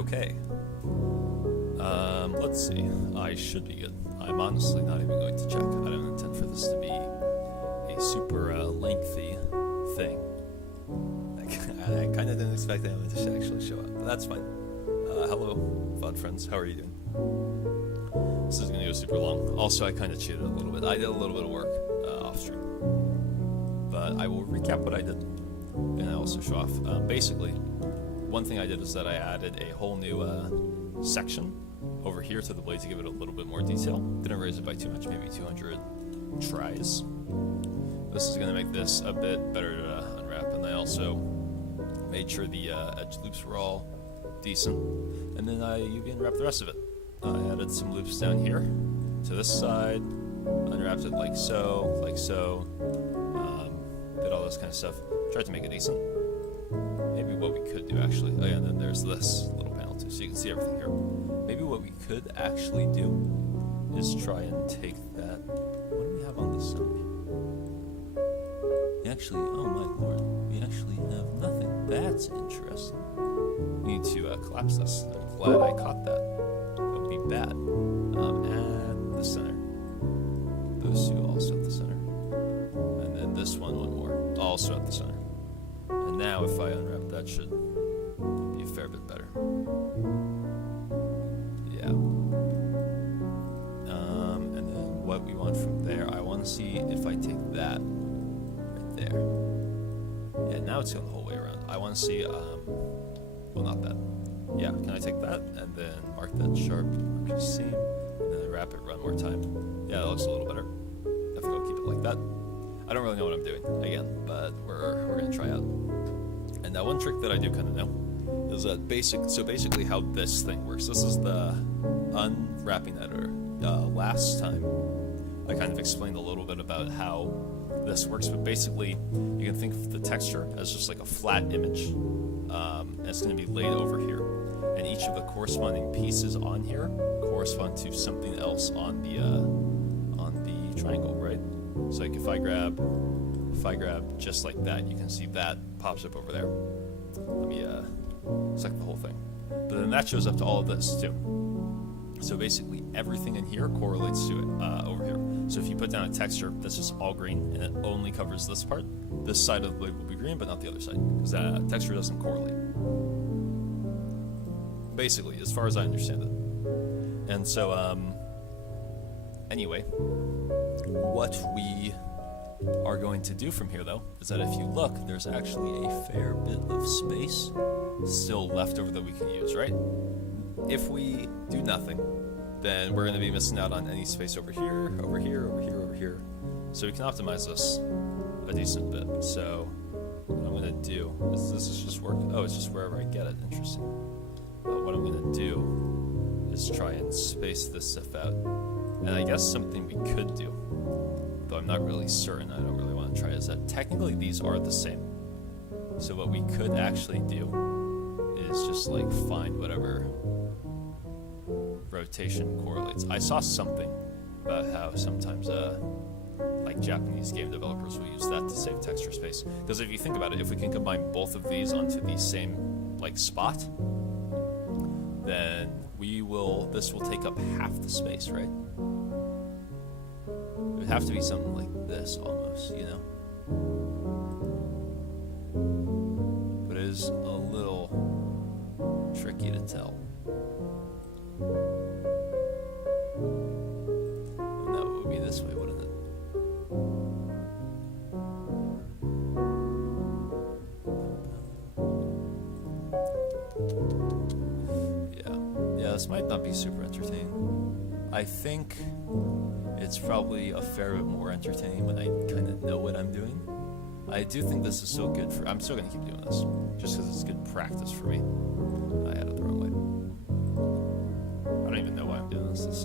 Okay. Let's see. I should be good. I'm honestly not even going to check. I don't intend for this to be a super lengthy thing. I kind of didn't expect that to actually show up, but that's fine. Hello, VOD friends. How are you doing? This is going to go super long. Also, I kind of cheated a little bit. I did a little bit of work off stream, but I will recap what I did, and I also show off. Basically, one thing I did is that I added a whole new section over here to the blade to give it a little bit more detail. Didn't raise it by too much, maybe 200 tries. This is going to make this a bit better to unwrap, and I also made sure the edge loops were all decent, and then I UV unwrapped the rest of it. I added some loops down here to this side, unwrapped it like so, did all this kind of stuff. Tried to make it decent. Maybe what we could do actually, oh yeah, and then there's this little panel too, so you can see everything here. Maybe what we could actually do is try and take that. What do we have on this side? We actually, oh my lord, we actually have nothing. That's interesting. We need to collapse this. I'm glad I caught that. That would be bad. At the center. Those two also at the center. And then this one more, also at the center. And now if I unwrap, that should be a fair bit better. Yeah. And then what we want from there, I want to see if I take that right there. Yeah, now it's going the whole way around. I want to see, well, not that. Yeah, can I take that and then mark that sharp, mark the seam, and then wrap it, run more time. Yeah, that looks a little better. I think I'll keep it like that. I don't really know what I'm doing, again, but we're going to try out. And now one trick that I do kind of know is that basically how this thing works. This is the unwrapping editor. Last time, I kind of explained a little bit about how this works, but basically, you can think of the texture as just like a flat image, and it's going to be laid over here. And each of the corresponding pieces on here correspond to something else on the triangle, right? So like if I grab just like that, you can see that pops up over there. Let me select the whole thing. But then that shows up to all of this too. So basically everything in here correlates to it over here. So if you put down a texture that's just all green and it only covers this part, this side of the blade will be green but not the other side, because that texture doesn't correlate. Basically, as far as I understand it. And so, anyway, what we are going to do from here, though, is that if you look, there's actually a fair bit of space still left over that we can use, right? If we do nothing, then we're going to be missing out on any space over here, over here, over here, over here. So we can optimize this a decent bit. So what I'm going to do is this is just work. Oh, it's just wherever I get it. Interesting. What I'm going to do is try and space this stuff out. And I guess something we could do, though I'm not really certain, I don't really want to try, is that technically these are the same. So what we could actually do is just like find whatever rotation correlates. I saw something about how sometimes like Japanese game developers will use that to save texture space. Because if you think about it, if we can combine both of these onto the same like spot, then this will take up half the space, right? It would have to be something like this almost, you know? But it is a little tricky to tell. And that would be this way, wouldn't it? Yeah, this might not be super entertaining. I think it's probably a fair bit more entertaining when I kind of know what I'm doing. I do think this is still good for... I'm still going to keep doing this, just because it's good practice for me. I had it the wrong way. I don't even know why I'm doing this. This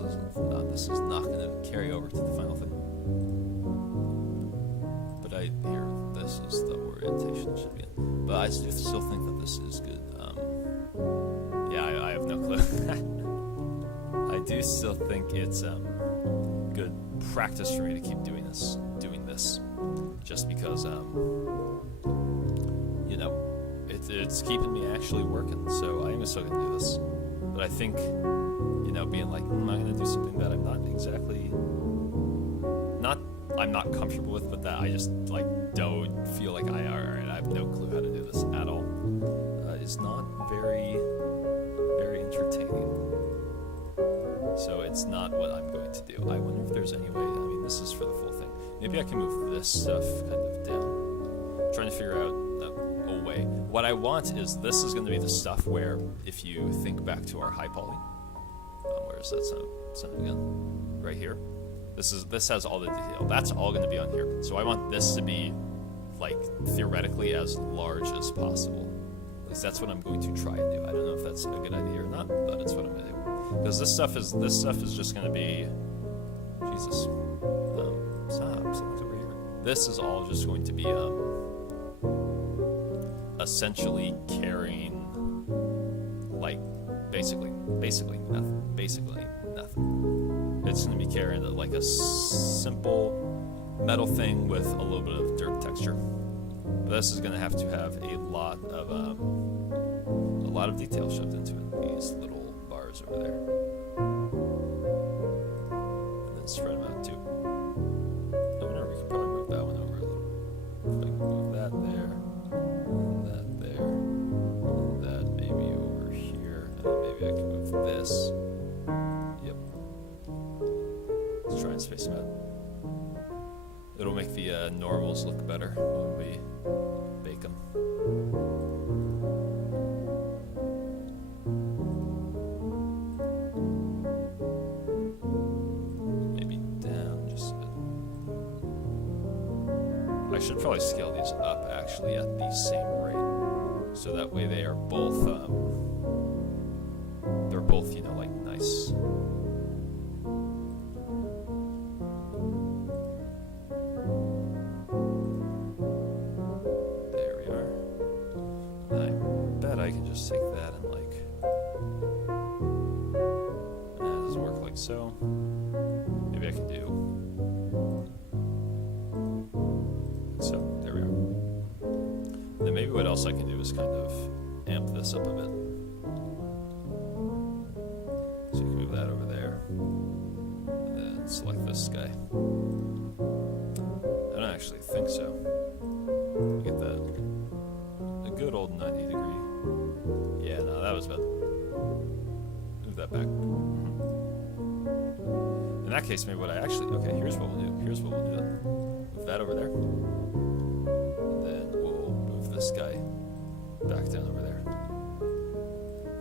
is not going to carry over to the final thing. But this is the orientation it should be in. But I do still think that this is good. Yeah, I have no clue. I do still think it's good practice for me to keep doing this, just because you know, it's keeping me actually working, so I am still gonna do this. But I think, you know, being like, I'm gonna do something that I'm not comfortable with, but that I just like don't feel like I have no clue how to do this at all. Is not very entertaining. So it's not what I'm going to do. I wonder if there's any way. I mean, this is for the full thing. Maybe I can move this stuff kind of down. I'm trying to figure out a way. What I want is, this is going to be the stuff where, if you think back to our high poly, where is that sound again? Right here. This has all the detail. That's all going to be on here. So I want this to be, like, theoretically as large as possible. At least that's what I'm going to try and do. I don't know if that's a good idea or not, but it's what I'm going to do. Because this stuff is just going to be, Jesus, stop, someone's over here. This is all just going to be essentially carrying, like, basically nothing. It's going to be carrying like a simple metal thing with a little bit of dirt texture. But this is going to have a lot of detail shoved into it. These little bars over there, and then spread them out too. I wonder, we could probably move that one over a little. If I can move that there, and that there, and that maybe over here, and then maybe I can move this. Yep. Let's try and space them out. It'll make the normals look better when we bake them. Maybe down just a bit. I should probably scale these up actually at the same rate, so that way they are both, you know, like nice. I can just take that and like, that doesn't work like so. Maybe I can do like so. There we are. And then maybe what else I can do is kind of amp this up a bit. So you can move that over there, and then select this guy. I don't actually think so. Get that. A good old 90 degree. Yeah, no, that was bad. Move that back. In that case, maybe what I actually... Okay, here's what we'll do. Then. Move that over there. And then we'll move this guy back down over there.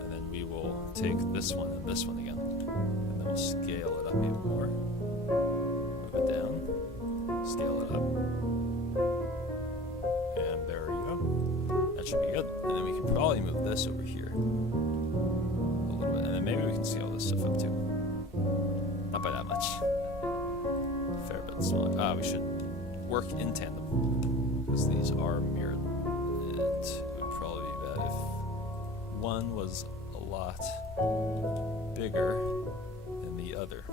And then we will take this one and this one again. And then we'll scale it up even more. Move it down. Scale it up. And there you go. That should be good. And then we can probably move this over here a little bit, and then maybe we can scale this stuff up too. Not by that much. Fair bit smaller. We should work in tandem, because these are mirrored, and it would probably be bad if one was a lot bigger than the other.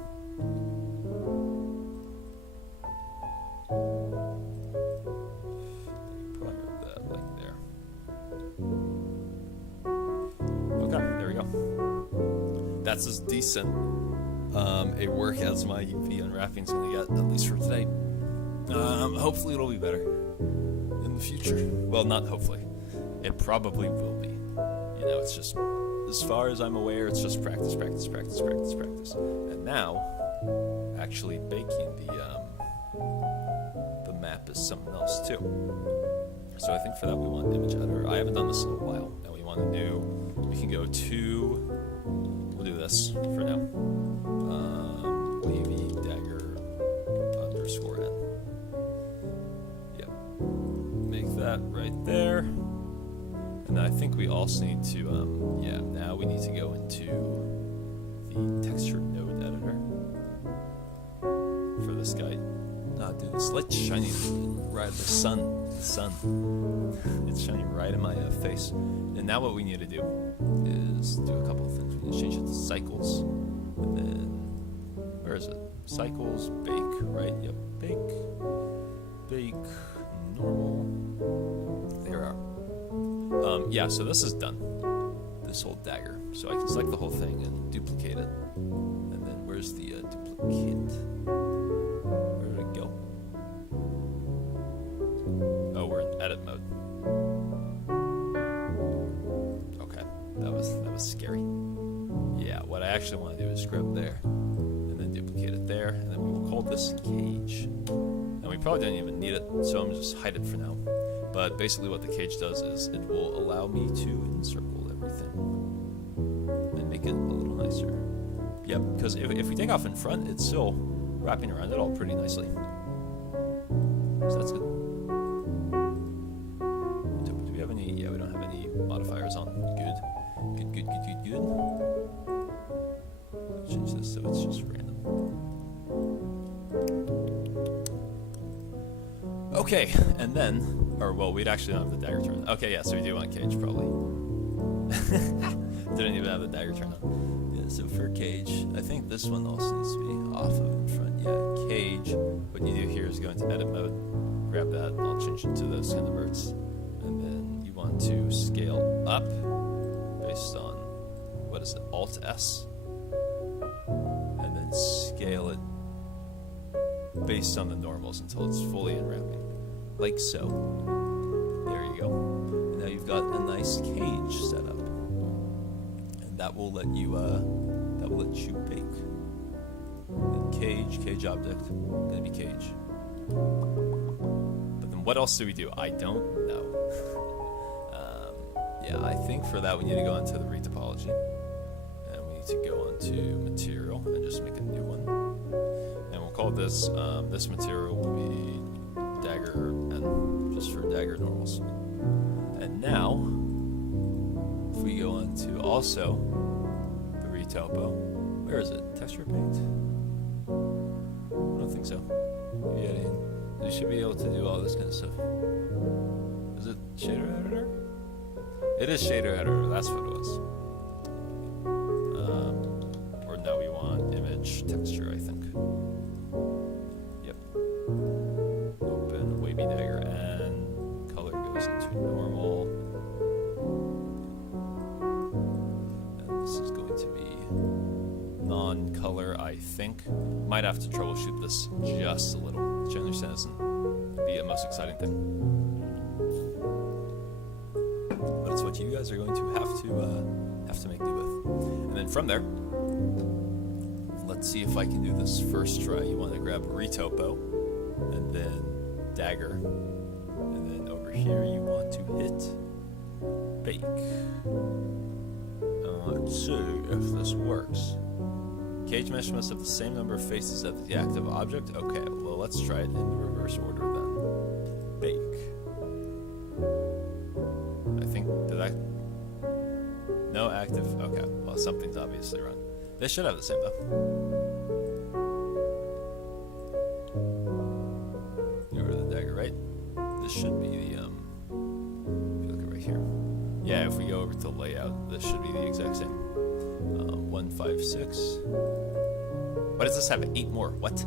That's as decent a work as my UV Unwrapping is going to get, at least for today. Hopefully it'll be better in the future. Well, not hopefully. It probably will be. You know, it's just, as far as I'm aware, it's just practice. And now, actually baking the map is something else too. So I think for that we want image editor. I haven't done this in a while, and we want a new, we can go to, we'll do this for now. Wavy dagger _n. Yep. Make that right there. And then I think we also need to, now we need to go into the texture node editor for this guy. Dude, this light's shining right at the sun. It's shining right in my face. And now what we need to do is do a couple of things. We need to change it to cycles. And then, where is it? Cycles, bake, right? Yep, bake, normal. There we are. Yeah, so this is done. This whole dagger. So I can select the whole thing and duplicate it. And then where's the duplicate? Where did it go? Oh, we're in edit mode. Okay, that was scary. Yeah, what I actually want to do is scrub there, and then duplicate it there, and then we will call this cage. And we probably don't even need it, so I'm just hide it for now. But basically what the cage does is it will allow me to encircle everything and make it a little nicer. Yep, because if we take off in front, it's still wrapping around it all pretty nicely. So that's good. Do we have any? Yeah, we don't have any modifiers on. Good. Good. Change this so it's just random. Okay, and then, or well, we'd actually don't have the dagger turn. Okay, yeah, so we do want cage probably. Didn't even have the dagger turn on. Yeah, so for cage, I think this one also needs to be off of in front. Yeah, cage. What you do here is go into edit mode, grab that, I'll change it to those kind of birds, and then you want to scale up based on, what is it, Alt S, and then scale it based on the normals until it's fully unwrapping, like so. There you go. And now you've got a nice cage set up, and that will let you bake. Then cage object, gonna be cage. But then what else do we do? I don't know. Yeah, I think for that we need to go into the retopology, and we need to go onto material and just make a new one. And we'll call this, this material will be dagger N, just for dagger normals. And now, if we go into also the retopo, where is it? Texture paint? I don't think so. Yeah, you should be able to do all this kind of stuff. Is it shader editor? It is shader editor, that's what it was. Or no, we want image texture, I think. Yep. Open wavy dagger and color goes into normal. And this is going to be non-color, I think. Might have to troubleshoot this just a little, which I understand isn't be the most exciting thing. But it's what you guys are going to have to make do with. And then from there, let's see if I can do this first try. You want to grab retopo, and then dagger, and then over here you want to hit bake. Let's see if this works. Cage mesh must have the same number of faces as the active object. Okay, well let's try it in the reverse order then. Bake. I think, did I? No active, okay, well something's obviously wrong. They should have the same though. You were the dagger, right? This should be the, if you look at right here. Yeah, if we go over to layout, this should be the exact same. 156. Why does this have 8 more? What?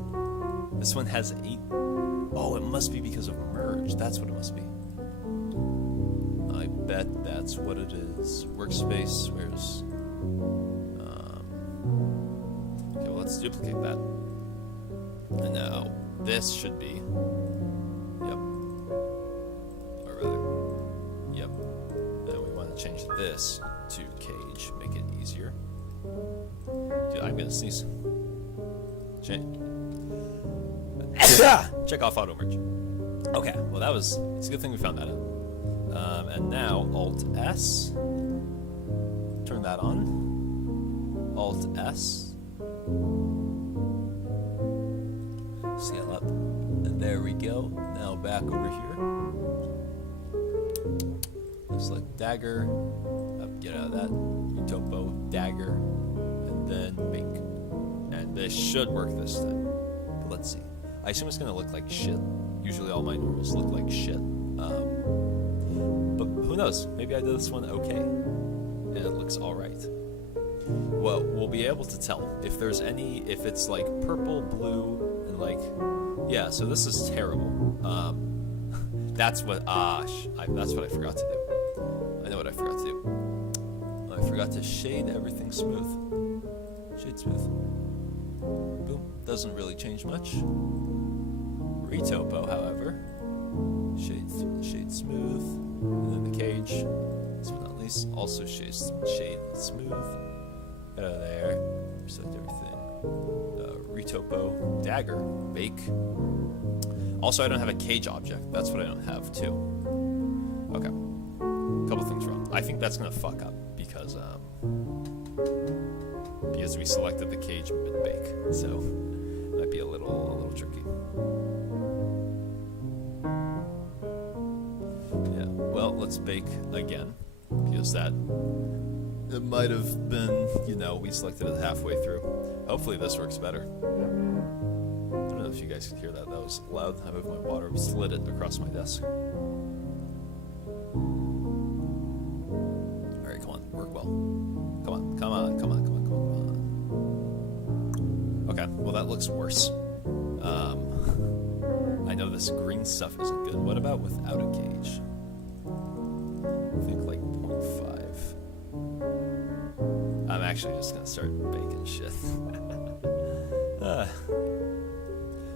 This one has 8. Oh, it must be because of merge. That's what it must be. I bet that's what it is. Workspace, where's... okay, well, let's duplicate that. And now, this should be... Yep. Or rather... Yep. And we want to change this to cage, make it easier. Dude, I'm gonna sneeze. Check off auto merge. Okay, well that was, it's a good thing we found that out. And now Alt S, turn that on. Alt S, scale up, and there we go. Now back over here. Select dagger, get out of that. Retopo, dagger, and then bake. And this should work this time. But let's see. I assume it's gonna look like shit. Usually all my normals look like shit. But who knows? Maybe I did this one okay. And it looks alright. Well, we'll be able to tell if there's any, if it's like purple, blue, and like, yeah, so this is terrible. That's what, that's what I forgot to do. forgot to shade everything smooth. Shade smooth. Boom. Doesn't really change much. Retopo, however. Shade smooth. And then the cage, last but not least, also shade smooth. Out of there. Select everything. Retopo. Dagger. Bake. Also, I don't have a cage object. That's what I don't have, too. Okay. Couple things wrong. I think that's gonna fuck up because we selected the cage mid-bake, so it might be a little tricky. Yeah. Well, let's bake again because it might have been, we selected it halfway through. Hopefully, this works better. I don't know if you guys could hear that. That was loud. I moved my water, slid it across my desk. Work well. Come on. Okay, well that looks worse. I know this green stuff isn't good. What about without a cage? I think like 0.5. I'm actually just gonna start baking shit.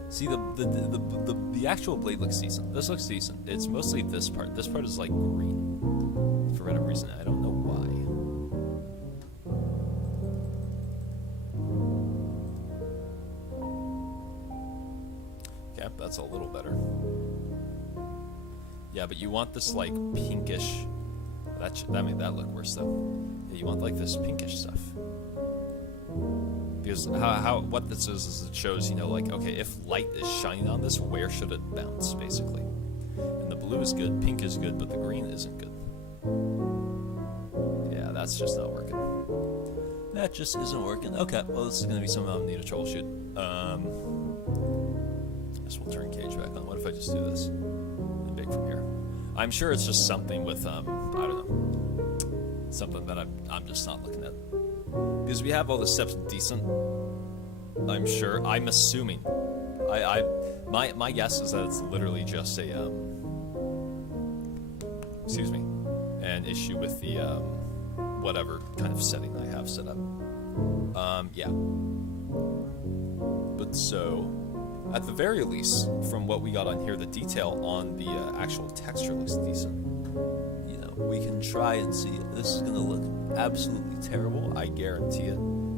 See, the actual blade looks decent. This looks decent. It's mostly this part. This part is like green for whatever reason. I don't know why. Okay, that's a little better. Yeah, but you want this like pinkish. That made that look worse though. Yeah, you want like this pinkish stuff. Because what this is it shows, like, okay, if light is shining on this, where should it bounce, basically? And the blue is good, pink is good, but the green isn't good. Yeah, that's just not working. That just isn't working. Okay, well, this is going to be something I'll need to troubleshoot. I guess we'll turn cage back on. What if I just do this and bake from here? I'm sure it's just something with, I don't know, something that I'm just not looking at. Because we have all the steps decent, I'm sure. I'm assuming. My guess is that it's literally just a, an issue with the, whatever kind of setting I have set up. Yeah. But so, at the very least, from what we got on here, the detail on the actual texture looks decent. We can try and see. This is going to look absolutely terrible, I guarantee it,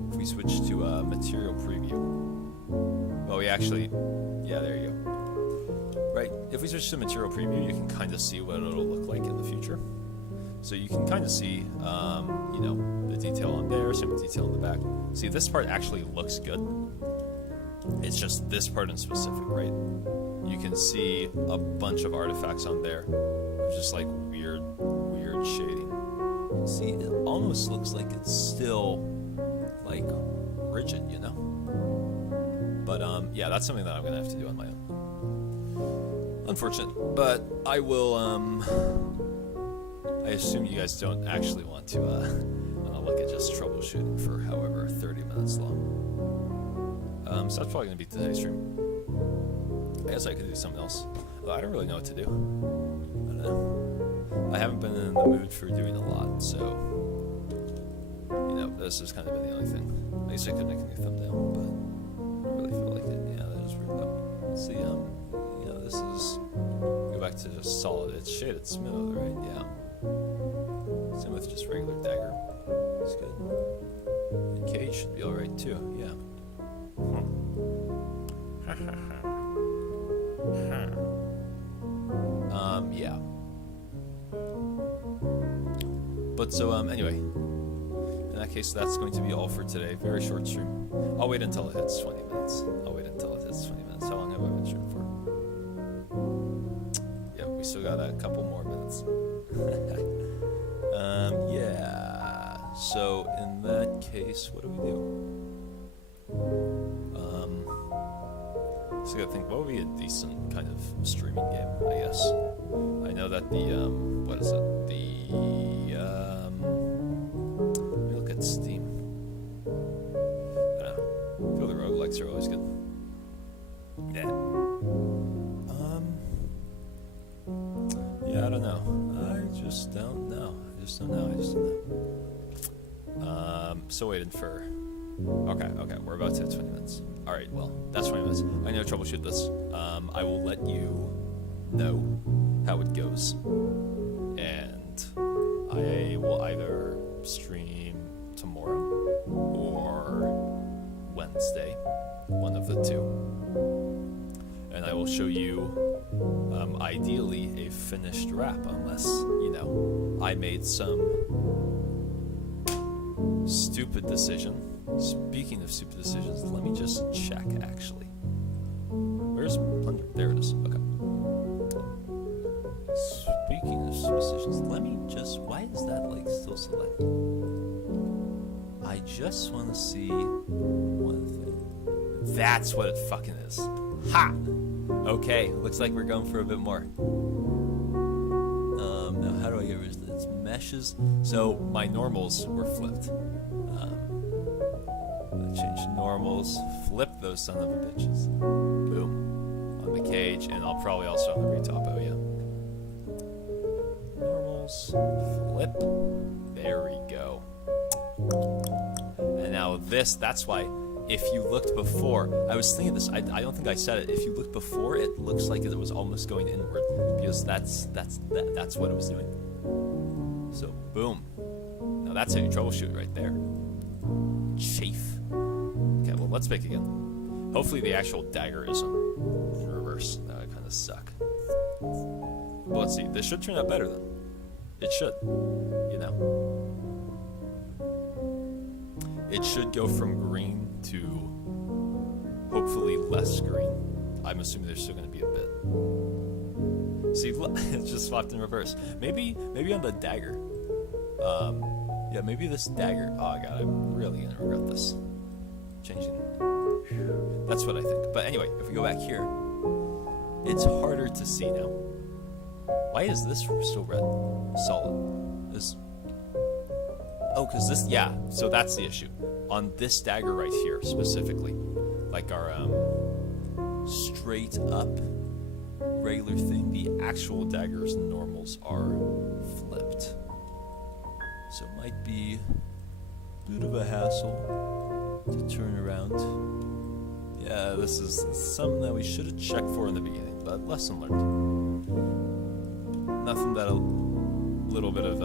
if we switch to material preview. Well, we actually, yeah, there you go. Right, if we switch to material preview, you can kind of see what it'll look like in the future. So you can kind of see, the detail on there, some detail on the back. See, this part actually looks good. It's just this part in specific, right? You can see a bunch of artifacts on there, just like weird shading. See, it almost looks like it's still like rigid, But yeah, that's something that I'm gonna have to do on my own. Unfortunate, but I will. I assume you guys don't actually want to look at just troubleshooting for however 30 minutes long. So that's probably gonna be today's stream. I guess I could do something else. Although I don't really know what to do. I don't know. I haven't been in the mood for doing a lot, so this has kind of been the only thing. I guess I could make a new thumbnail, but I don't really feel like it. Yeah, that is weird though. See, this is go back to just solid. It's shaded smooth, right? Yeah. Same with just regular dagger. It's good. And cage should be all right too. Yeah. Yeah. But so, anyway, in that case, that's going to be all for today. Very short stream. I'll wait until it hits 20 minutes. How long have I been streaming for? Yeah, we still got a couple more minutes. Yeah. So, in that case, what do we do? So I gotta think, what would be a decent kind of streaming game, I guess. I know that the, what is it? Let me look at Steam. I don't know. I feel the roguelikes are always good. Yeah. Yeah, I don't know. I just don't know. still waiting for... Okay, we're about to hit 20 minutes. Alright, well, that's 20 minutes. I'm going to troubleshoot this. I will let you know how it goes. And I will either stream tomorrow or Wednesday, one of the two. And I will show you, ideally, a finished wrap, unless, you know, I made some stupid decision. Speaking of stupid decisions, let me just check, actually. Where's Plunder? There it is. Okay. Speaking of stupid decisions, let me just... Why is that, like, still selected? I just want to see one thing. That's what it fucking is. Ha! Okay, looks like we're going for a bit more. Now how do I get rid of this? Meshes. So my normals were flipped. Change normals, flip those son of a bitches. Boom. On the cage, and I'll probably also on the retopo, yeah. Normals, flip. There we go. And now this, that's why, if you looked before, I was thinking this, I don't think I said it, if you looked before, it looks like it was almost going inward, because that's what it was doing. So, boom. Now that's how you troubleshoot right there. Chafe. Okay, well, let's make again. Hopefully the actual dagger is in reverse. That would kind of suck. Well, let's see. This should turn out better then. It should. You know. It should go from green to hopefully less green. I'm assuming there's still going to be a bit. See, it's just swapped in reverse. Maybe on the dagger. Yeah, maybe this dagger. Oh god, I'm really going to regret this. Changing. That's what I think. But anyway, if we go back here, it's harder to see now. Why is this still red? Solid. This... Oh, because this... Yeah, so that's the issue. On this dagger right here, specifically, like our straight up regular thing, the actual dagger's normals are flipped. So it might be a bit of a hassle to turn around. Yeah, this is something that we should have checked for in the beginning, but lesson learned. Nothing that a little bit of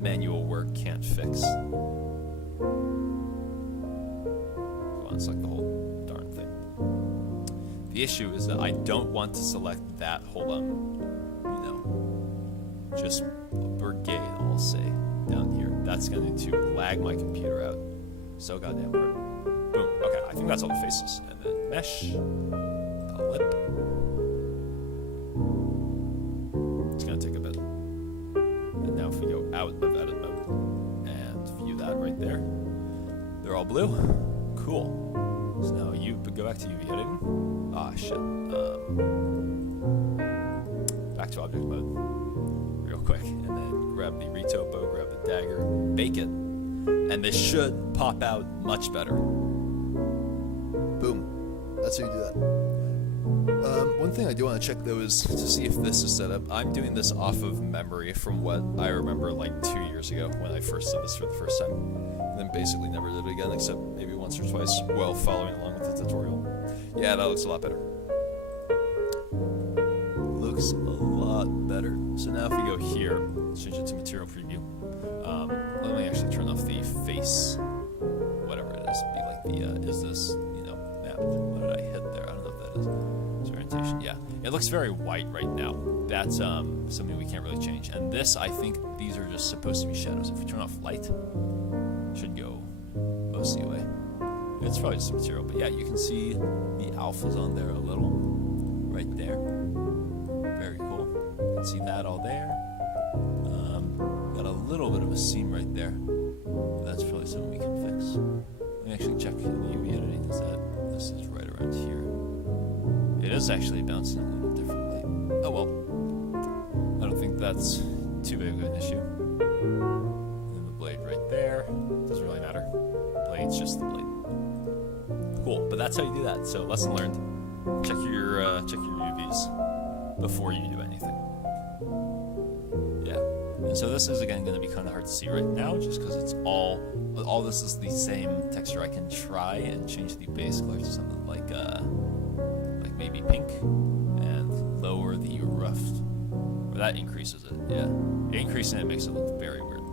manual work can't fix. Well, it's like the whole darn thing. The issue is that I don't want to select that whole, you know, just brigade, I'll say, down here. That's going to lag my computer out so goddamn hard. Boom. Okay, I think that's all the faces. And then mesh, lip. It's going to take a bit. And now if we go out of edit mode and view that right there, they're all blue. Cool. So now you go back to UV editing. Ah, shit. Back to object mode. Real quick. And then grab the retopo, grab the dagger, bake it. And this should pop out much better. Boom. That's how you do that. One thing I do want to check though is to see if this is set up. I'm doing this off of memory from what I remember like 2 years ago when I first did this for the first time. And then basically never did it again except maybe once or twice while following along with the tutorial. Yeah, that looks a lot better. Looks a lot better. So now if we go here, let's change it to material preview. Let me actually turn off the face, whatever it is. Be like the, is this, you know, map. What did I hit there? I don't know if that is. It's orientation. Yeah. It looks very white right now. That's something we can't really change. And this, I think these are just supposed to be shadows. If we turn off light, it should go mostly away. It's probably just material. But yeah, you can see the alphas on there a little. Right there. Very cool. You can see that all there. Got a little bit of a seam right there. That's probably something we can fix. Let me actually check in the UV editing. Is that this is right around here? It is actually bouncing a little differently. Oh well. I don't think that's too big of an issue. And the blade right there. Doesn't really matter. Blade's just the blade. Cool. But that's how you do that. So lesson learned. Check your UVs before you do anything. Yeah. And so this is again going to be kind of hard to see right now, just because it's all this is the same texture. I can try and change the base color to something like maybe pink, and lower the rough. Or that increases it. Yeah, increasing it makes it look very weird.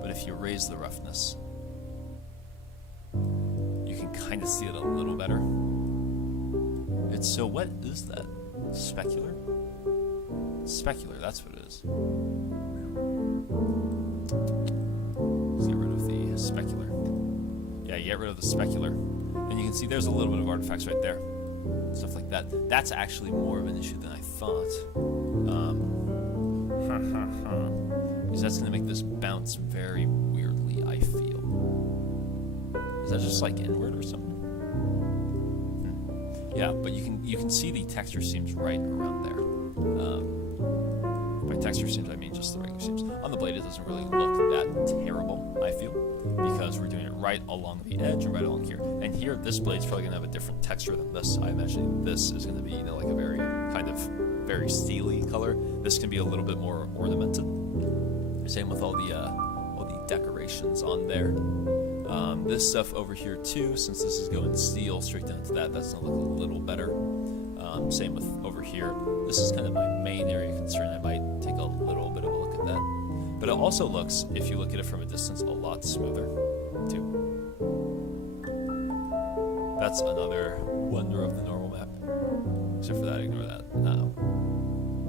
But if you raise the roughness, you can kind of see it a little better. It's so what is that? Specular? Specular, that's what it is. Let's get rid of the specular. Yeah, you get rid of the specular. And you can see there's a little bit of artifacts right there. Stuff like that. That's actually more of an issue than I thought. Because that's going to make this bounce very weirdly, I feel. Is that just like inward or something? Yeah, but you can see the texture seams right around there. By texture seams, I mean just the regular seams. On the blade, it doesn't really look that terrible, I feel, because we're doing it right along the edge and right along here. And here, this blade's probably going to have a different texture than this. I imagine this is going to be, like a very kind of very steely color. This can be a little bit more ornamented. Same with all the decorations on there. This stuff over here too, since this is going steel straight down to that's going to look a little better. Same with over here. This is kind of my main area of concern. I might take a little bit of a look at that. But it also looks, if you look at it from a distance, a lot smoother too. That's another wonder of the normal map. Except for that, ignore that.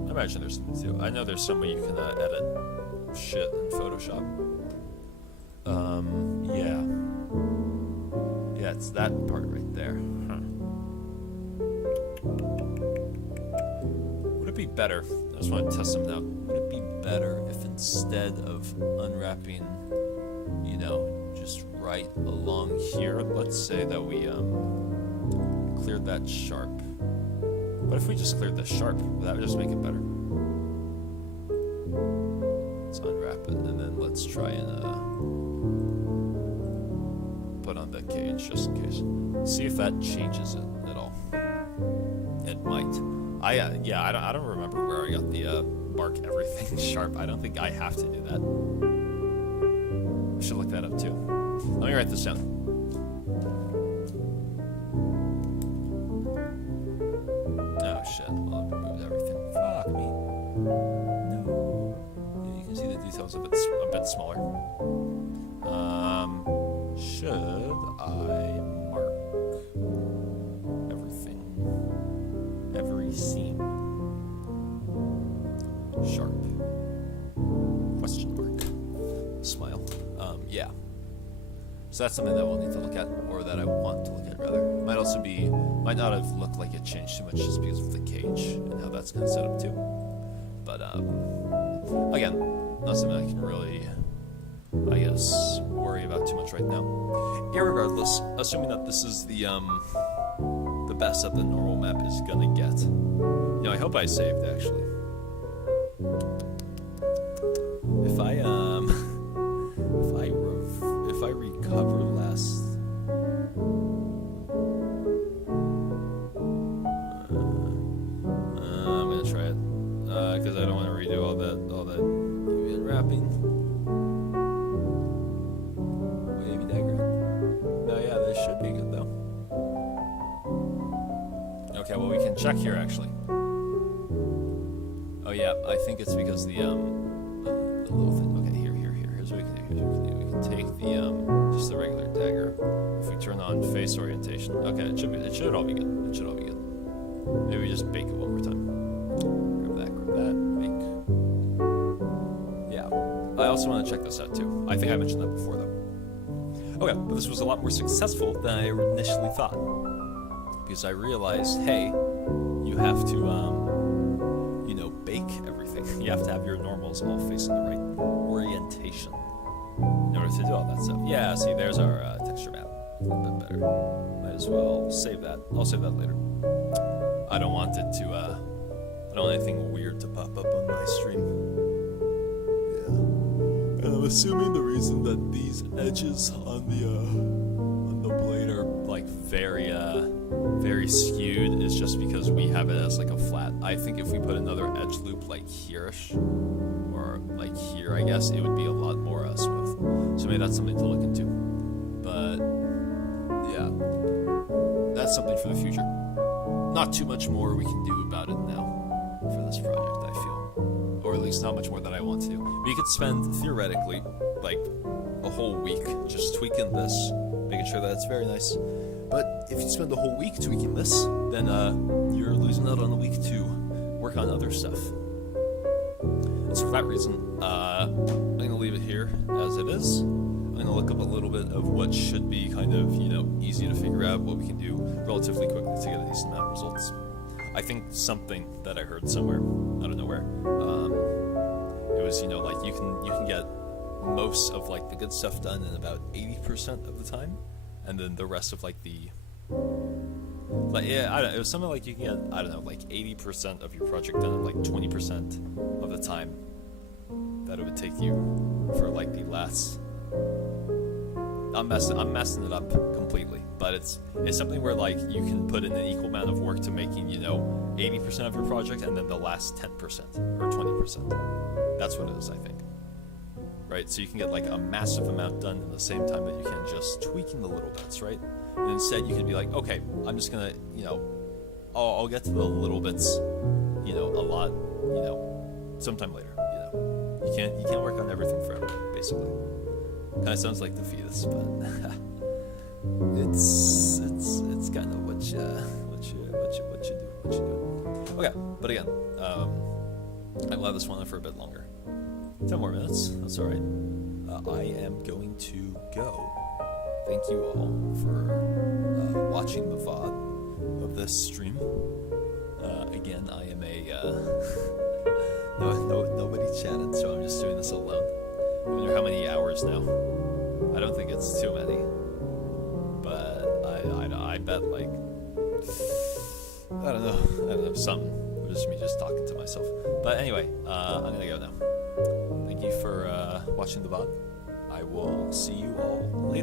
I imagine there's something too. I know there's some way you can edit shit in Photoshop. Yeah. Yeah, it's that part right there. Would it be better, I just want to test something out, would it be better if instead of unwrapping, just right along here, let's say that we cleared that sharp. What if we just cleared the sharp? Would that just make it better? Let's unwrap it, and then let's try and put on the cage just in case. See if that changes it at all. It might. I don't remember where I got the mark everything sharp. I don't think I have to do that. I should look that up too. Let me write this down. Oh shit! Well, I've removed everything. Fuck me. No. Yeah, you can see the details a bit smaller. Should I mark everything? Every seam? Sharp. Question mark. Smile. Yeah. So that's something that we'll need to look at, or that I want to look at rather. Might not have looked like it changed too much just because of the cage and how that's going to set up too. But again, not something I can really, I guess, worry about too much right now. Irregardless, assuming that this is the best that the normal map is gonna get. I hope I saved actually. If I recover less. I'm gonna try it because I don't want to redo all that UV Unwrapping. Wavy dagger. No, yeah, this should be good though. Okay, well we can check here actually. Oh yeah, I think it's because the little thing. Okay, here's what we can do. We can take the just the regular dagger. If we turn on face orientation, okay, it should all be good. It should all be good. Maybe we just bake it one more time. Grab that, bake. Yeah. I also want to check this out too. I think I mentioned that before though. Okay, but this was a lot more successful than I initially thought. Because I realized, hey, you have to bake everything. You have to have your normals all facing the right orientation in order to do all that stuff. Yeah, see, there's our texture map. A little bit better. Might as well save that. I'll save that later. I don't want it to, I don't want anything weird to pop up on my stream. Yeah. And I'm assuming the reason that these edges on the blade are, like, very, very skewed is just because we have it as like a flat. I think if we put another edge loop like here-ish, or like here, I guess, it would be a lot more smooth. So maybe that's something to look into. But yeah, that's something for the future. Not too much more we can do about it now for this project, I feel. Or at least not much more that I want to do. We could spend, theoretically, like a whole week just tweaking this, making sure that it's very nice. But if you spend a whole week tweaking this, then you're losing out on a week to work on other stuff. And so for that reason, I'm going to leave it here as it is. I'm going to look up a little bit of what should be kind of, easy to figure out, what we can do relatively quickly to get a decent amount of results. I think something that I heard somewhere, I don't know where, it was, like you can get most of like the good stuff done in about 80% of the time, and then the rest of like the, like, yeah, I don't know, it was something like you can get, I don't know, like 80% of your project done in like 20% of the time that it would take you for like the last. I'm messing it up completely, but it's something where like you can put in an equal amount of work to making 80% of your project, and then the last 10% or 20%. That's what it is, I think. Right, so you can get like a massive amount done in the same time that you can just tweaking the little bits, right? And instead you can be like, okay, I'm just gonna, I'll get to the little bits, a lot, sometime later. You can't work on everything forever, basically. Kind of sounds like defeatist, but it's kind of what you do. Okay, but again, I allowed this one on for a bit longer. 10 more minutes. That's all right. I am going to go. Thank you all for watching the VOD of this stream. Again, I am nobody chatted, so I'm just doing this alone. I wonder how many hours now. I don't think it's too many, but I bet like I don't know something. Just me just talking to myself. But anyway, I'm gonna go now. Thank you for watching the VOD. I will see you all later.